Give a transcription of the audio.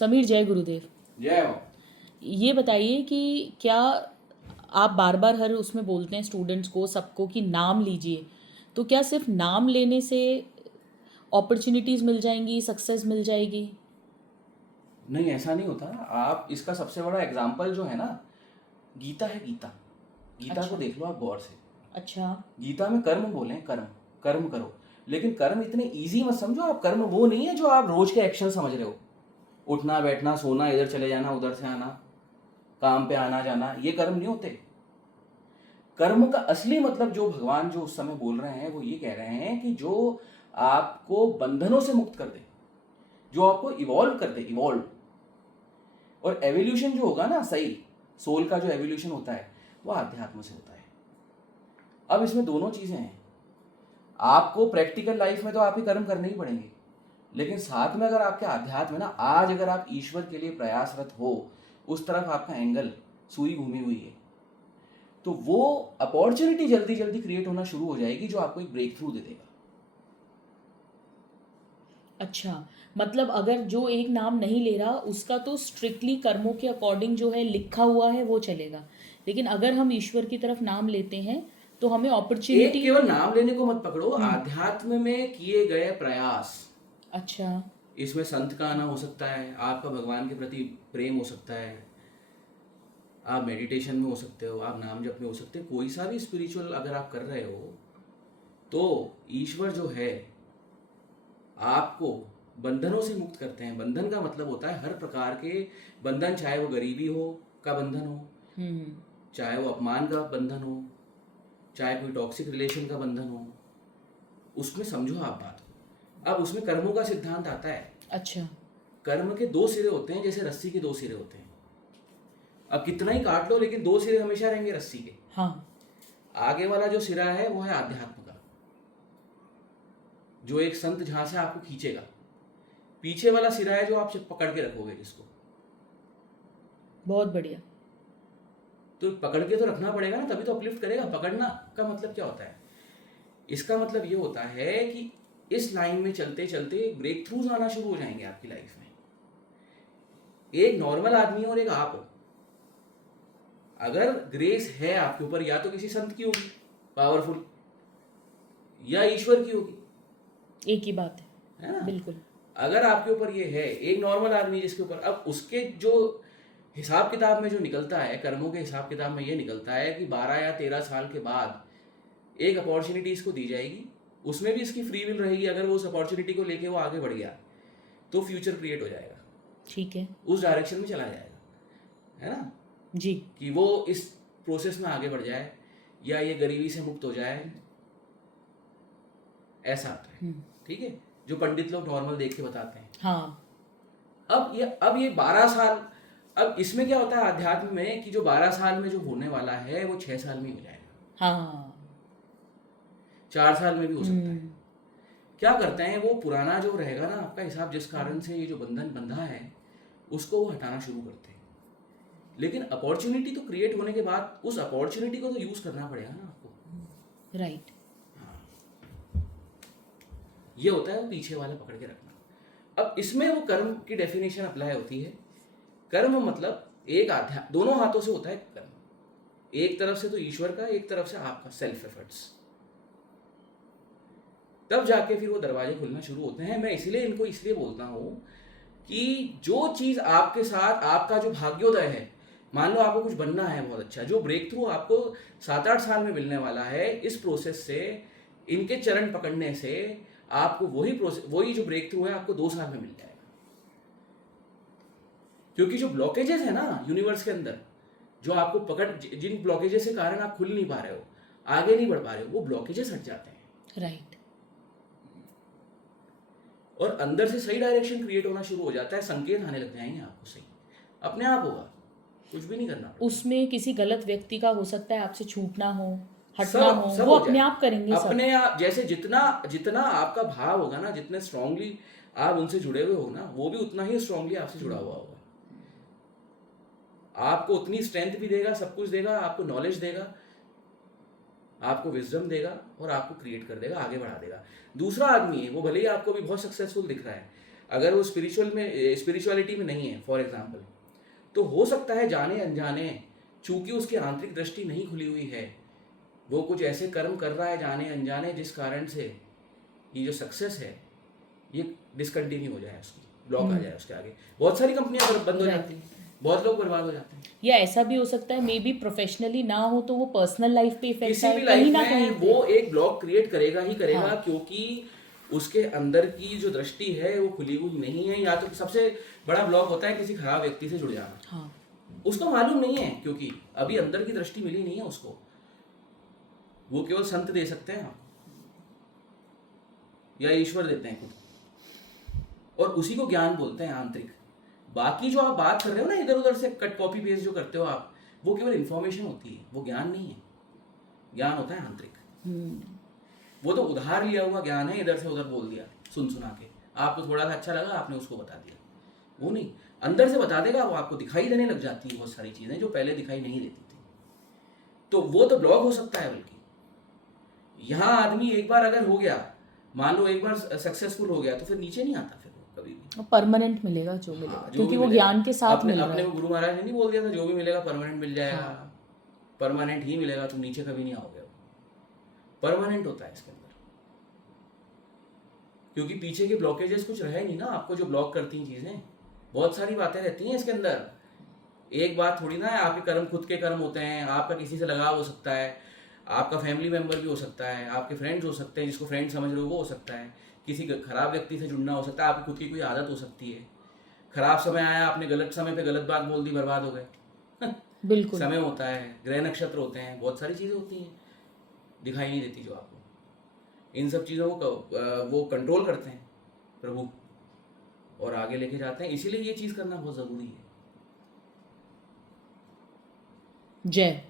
समीर, जय गुरुदेव। जय हो। ये बताइए कि क्या आप बार बार हर उसमें बोलते हैं स्टूडेंट्स को, सबको, कि नाम लीजिए, तो क्या सिर्फ नाम लेने से अपॉर्चुनिटीज़ मिल जाएंगी, सक्सेस मिल जाएगी? नहीं, ऐसा नहीं होता ना। आप इसका सबसे बड़ा एग्जाम्पल जो है ना, गीता है। गीता गीता को अच्छा। देख लो आप गौर से। अच्छा। गीता में कर्म बोले हैं, कर्म कर्म करो। लेकिन कर्म इतने इजी मत समझो आप। कर्म वो नहीं है जो आप रोज के एक्शन समझ रहे हो। उठना बैठना सोना, इधर चले जाना उधर से आना, काम पे आना जाना, ये कर्म नहीं होते। कर्म का असली मतलब जो भगवान जो उस समय बोल रहे हैं वो ये कह रहे हैं कि जो आपको बंधनों से मुक्त कर दे, जो आपको इवॉल्व कर दे, इवॉल्व। और एवोल्यूशन जो होगा ना, सही सोल का जो एवोल्यूशन होता है वो आध्यात्म से होता है। अब इसमें दोनों चीजें हैं। आपको प्रैक्टिकल लाइफ में तो आपके कर्म करने ही पड़ेंगे, लेकिन साथ में अगर आपके आध्यात्म में ना, आज अगर आप ईश्वर के लिए प्रयासरत हो, उस तरफ आपका एंगल, सुई घूमी हुई है, तो वो अपॉर्चुनिटी जल्दी जल्दी क्रिएट होना शुरू हो जाएगी जो आपको एक ब्रेक थ्रू दे देगा। अच्छा, मतलब अगर जो एक नाम नहीं ले रहा उसका तो स्ट्रिक्टली कर्मों के अकॉर्डिंग जो है लिखा हुआ है वो चलेगा, लेकिन अगर हम ईश्वर की तरफ नाम लेते हैं तो हमें एक अपॉर्चुनिटी। केवल नाम लेने को मत पकड़ो, हम्म। आध्यात्म में किए गए प्रयास। अच्छा। इसमें संत का आना हो सकता है, आपका भगवान के प्रति प्रेम हो सकता है, आप मेडिटेशन में हो सकते हो, आप नाम जप में हो सकते हो, कोई सा भी स्पिरिचुअल अगर आप कर रहे हो, तो ईश्वर जो है आपको बंधनों से मुक्त करते हैं। बंधन का मतलब होता है हर प्रकार के बंधन, चाहे वो गरीबी हो का बंधन हो, हम्म। चाहे वो अपमान का बंधन हो, चाहे कोई टॉक्सिक रिलेशन का बंधन हो, उसमें समझो आप बात को। अब उसमें कर्मों का सिद्धांत आता है। अच्छा। कर्म के दो सिरे होते हैं, जैसे रस्सी के दो सिरे होते हैं। अब कितना ही काट लो लेकिन दो सिरे हमेशा रहेंगे रस्सी के। हाँ। आगे वाला जो सिरा है वो है आध्यात्म का, जो एक संत जहां से आपको खींचेगा। पीछे वाला सिरा है जो आप पकड़ के रखोगे जिसको। बहुत बढ़िया। तो पकड़ के तो रखना पड़ेगा ना, तभी तो अपलिफ्ट करेगा। पकड़ना का मतलब क्या होता है? इसका मतलब ये होता है कि इस लाइन में चलते चलते ब्रेक थ्रूज आना शुरू हो जाएंगे आपकी लाइफ में। एक नॉर्मल आदमी और एक आप हो, अगर ग्रेस है आपके ऊपर, या तो किसी संत की होगी पावरफुल, या ईश्वर की होगी। एक ही बात है ना? बिल्कुल। अगर आपके ऊपर ये है, एक नॉर्मल आदमी जिसके ऊपर, अब उसके जो हिसाब किताब में जो निकलता है, कर्मों के हिसाब किताब में ये निकलता है कि 12 या 13 साल के बाद एक अपॉर्चुनिटी इसको दी जाएगी। उसमें भी इसकी फ्री विल रहेगी। अगर वो उस अपॉर्चुनिटी को लेके वो आगे बढ़ गया तो फ्यूचर क्रिएट हो जाएगा, ठीक है। उस डायरेक्शन में चला जाएगा। है ना? जी। कि वो इस प्रोसेस में आगे बढ़ जाए, या ये गरीबी से मुक्त हो जाए, ऐसा आता है। ठीक है, जो पंडित लोग नॉर्मल देख के बताते हैं। हाँ। अब ये 12 साल, अब इसमें क्या होता है आध्यात्म में कि जो 12 साल में जो होने वाला है वो 6 साल में ही हो जाएगा। हाँ। 4 साल में भी हो सकता है। क्या करते हैं वो, पुराना जो रहेगा ना आपका हिसाब, जिस कारण से ये जो बंधन बंधा है उसको वो हटाना शुरू करते हैं। लेकिन अपॉर्चुनिटी तो क्रिएट होने के बाद उस अपॉर्चुनिटी को तो यूज करना पड़ेगा ना आपको। राइट। ये होता है वो पीछे वाला पकड़ के रखना। अब इसमें वो कर्म की डेफिनेशन अप्लाई होती है। कर्म मतलब एक दोनों हाथों से होता है कर्म। एक तरफ से तो ईश्वर का, एक तरफ से आपका सेल्फ एफर्ट्स। तब जाके फिर वो दरवाजे खुलना शुरू होते हैं। मैं इसलिए इनको इसलिए बोलता हूं कि जो चीज आपके साथ, आपका जो भाग्योदय है, मान लो आपको कुछ बनना है बहुत अच्छा, जो ब्रेक थ्रू आपको 7-8 साल में मिलने वाला है, इस प्रोसेस से, इनके चरण पकड़ने से आपको वही प्रोसेस, वही जो ब्रेक थ्रू है आपको 2 साल में मिल जाएगा। क्योंकि जो ब्लॉकेजेस है ना यूनिवर्स के अंदर, जो आपको पकड़, जिन ब्लॉकेजेस के कारण आप खुल नहीं पा रहे हो, आगे नहीं बढ़ पा रहे हो, वो ब्लॉकेजेस हट जाते हैं। राइट। और अंदर से सही डायरेक्शन क्रिएट होना शुरू हो जाता है। संकेत आने लग जाएंगे आपको, सही अपने आप होगा, कुछ भी नहीं करना। उसमें किसी गलत व्यक्ति का हो सकता है आपसे छूटना हो, हटना सब हो, सब वो हो अपने जाए आप करेंगे सब। अपने आप। जैसे जितना जितना आपका भाव होगा ना, जितने स्ट्रांगली आप उनसे जुड़े हुए हो ना, वो भी उतना ही स्ट्रांगली आपसे जुड़ा हुआ होगा। आपको उतनी स्ट्रेंथ भी देगा, सब कुछ देगा, आपको नॉलेज देगा, आपको विजडम देगा, और आपको क्रिएट कर देगा, आगे बढ़ा देगा। दूसरा आदमी है, वो भले ही आपको भी बहुत सक्सेसफुल दिख रहा है, अगर वो स्पिरिचुअलिटी में नहीं है फॉर एग्जाम्पल, तो हो सकता है जाने अनजाने, चूंकि उसकी आंतरिक दृष्टि नहीं खुली हुई है, वो कुछ ऐसे कर्म कर रहा है जाने अनजाने जिस कारण से ये जो सक्सेस है ये डिसकंटिन्यू हो जाए, उसकी ब्लॉक आ जाए उसके आगे। बहुत सारी कंपनियां बंद हो जाती हैं, बहुत लोग बर्बाद हो जाते हैं। या ऐसा भी हो सकता है मे बी प्रोफेशनली ना हो तो वो पर्सनल लाइफ पे इफेक्ट किसी आए भी कहीं लाइफ ना में कहीं पे। वो एक ब्लॉक क्रिएट करेगा ही करेगा, हाँ। क्योंकि उसके अंदर की जो दृष्टि है वो खुली हुई नहीं है। या तो सबसे बड़ा ब्लॉक होता है किसी खराब व्यक्ति से जुड़ जाना, हाँ। उसको मालूम नहीं है क्योंकि अभी अंदर की दृष्टि मिली नहीं है उसको, वो केवल संत दे सकते हैं या ईश्वर देते हैं खुद, और उसी को ज्ञान बोलते हैं आंतरिक। बाकी जो आप बात कर रहे हो ना इधर उधर से कट कॉपी पेस्ट जो करते हो आप, वो केवल इंफॉर्मेशन होती है, वो ज्ञान नहीं है। ज्ञान होता है आंतरिक। वो तो उधार लिया हुआ ज्ञान है, इधर से उधर बोल दिया सुन सुना के, आपको थोड़ा सा अच्छा लगा आपने उसको बता दिया। वो नहीं, अंदर से बता देगा, वो आपको दिखाई देने लग जाती है बहुत सारी चीजें जो पहले दिखाई नहीं देती थी। तो वो तो ब्लॉक हो सकता है। बल्कि यहाँ आदमी एक बार अगर हो गया, मान लो एक बार सक्सेसफुल हो गया, तो फिर नीचे नहीं आता फिर वो कभी भी। परमानेंट मिलेगा जो मिलेगा, हाँ, जो क्योंकि भी वो मिलेगा। ज्ञान के साथ मिल रहा अपने है। को गुरु महाराज ने नहीं बोल दिया था जो भी मिलेगा परमानेंट मिल जाएगा। हाँ। परमानेंट ही मिलेगा, तुम नीचे कभी नहीं आओगे। परमानेंट होता है इसके अंदर, क्योंकि पीछे के ब्लॉकेजेस कुछ रहे नहीं ना आपको जो ब्लॉक करती हैं चीजें। बहुत सारी बातें रहती हैं इसके अंदर, एक बात थोड़ी ना है। आपके कर्म खुद के कर्म होते हैं, आपका किसी से लगाव हो सकता है, आपका फैमिली मेंबर भी हो सकता है, आपके फ्रेंड्स हो सकते हैं, जिसको फ्रेंड समझ रहे हो वो हो सकता है, किसी खराब व्यक्ति से जुड़ना हो सकता है, आपकी खुद की कोई आदत हो सकती है। खराब समय आया, आपने गलत समय पे गलत बात बोल दी, बर्बाद हो गए। बिल्कुल। समय होता है, ग्रह नक्षत्र होते हैं, बहुत सारी चीज़ें होती हैं दिखाई नहीं देती जो आपको। इन सब चीज़ों को वो कंट्रोल करते हैं प्रभु और आगे लेके जाते हैं, इसीलिए ये चीज़ करना बहुत ज़रूरी है। जय।